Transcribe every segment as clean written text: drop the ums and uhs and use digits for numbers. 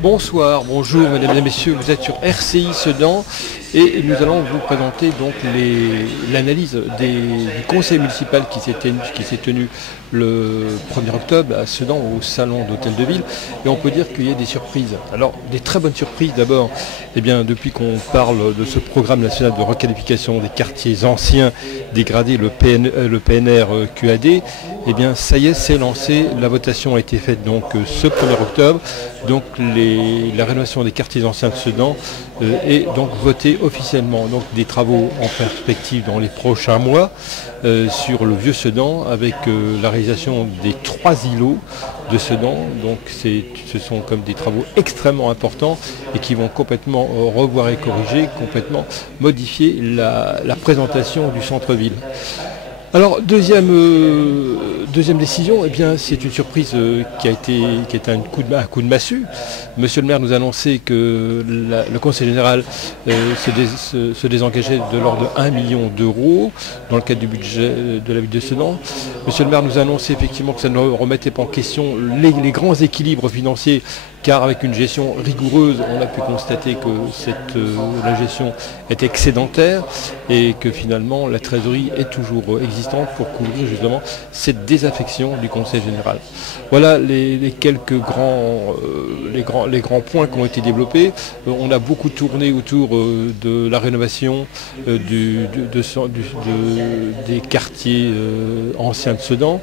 Bonsoir, bonjour mesdames et messieurs, vous êtes sur RCI Sedan et nous allons vous présenter donc l'analyse du conseil municipal qui s'est tenu le 1er octobre à Sedan au salon d'Hôtel de Ville, et on peut dire qu'il y a des surprises. Alors des très bonnes surprises d'abord, depuis qu'on parle de ce programme national de requalification des quartiers anciens dégradés, le PNR QAD, ça y est, c'est lancé, la votation a été faite donc ce 1er octobre, donc la rénovation des quartiers anciens de Sedan est donc votée officiellement. Donc des travaux en perspective dans les prochains mois sur le vieux Sedan avec la réalisation des 3 îlots de Sedan. Donc ce sont comme des travaux extrêmement importants et qui vont complètement revoir et corriger, complètement modifier la présentation du centre-ville. Alors deuxième décision, c'est une surprise qui a été un coup de massue. Monsieur le maire nous a annoncé que le conseil général se désengageait de l'ordre de 1 million d'euros dans le cadre du budget de la ville de Sedan. Monsieur le maire nous a annoncé effectivement que ça ne remettait pas en question les grands équilibres financiers, car avec une gestion rigoureuse, on a pu constater que la gestion est excédentaire et que finalement la trésorerie est toujours existante pour couvrir justement cette désaffection du conseil général. Voilà les quelques grands points qui ont été développés. On a beaucoup tourné autour de la rénovation des quartiers anciens de Sedan.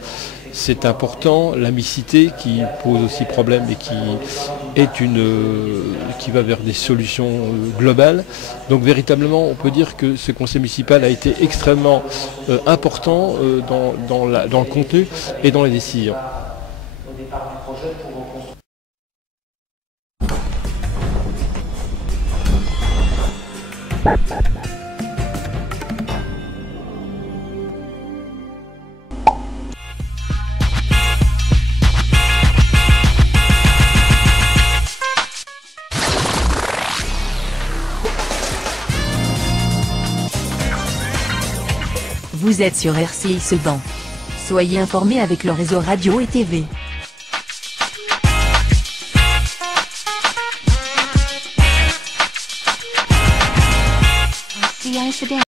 C'est important, la mixité qui pose aussi problème et qui va vers des solutions globales. Donc véritablement, on peut dire que ce conseil municipal a été extrêmement important dans le contenu et dans les décisions. Vous êtes sur RCI Sedan. Soyez informés avec le réseau radio et TV. RCI Sedan.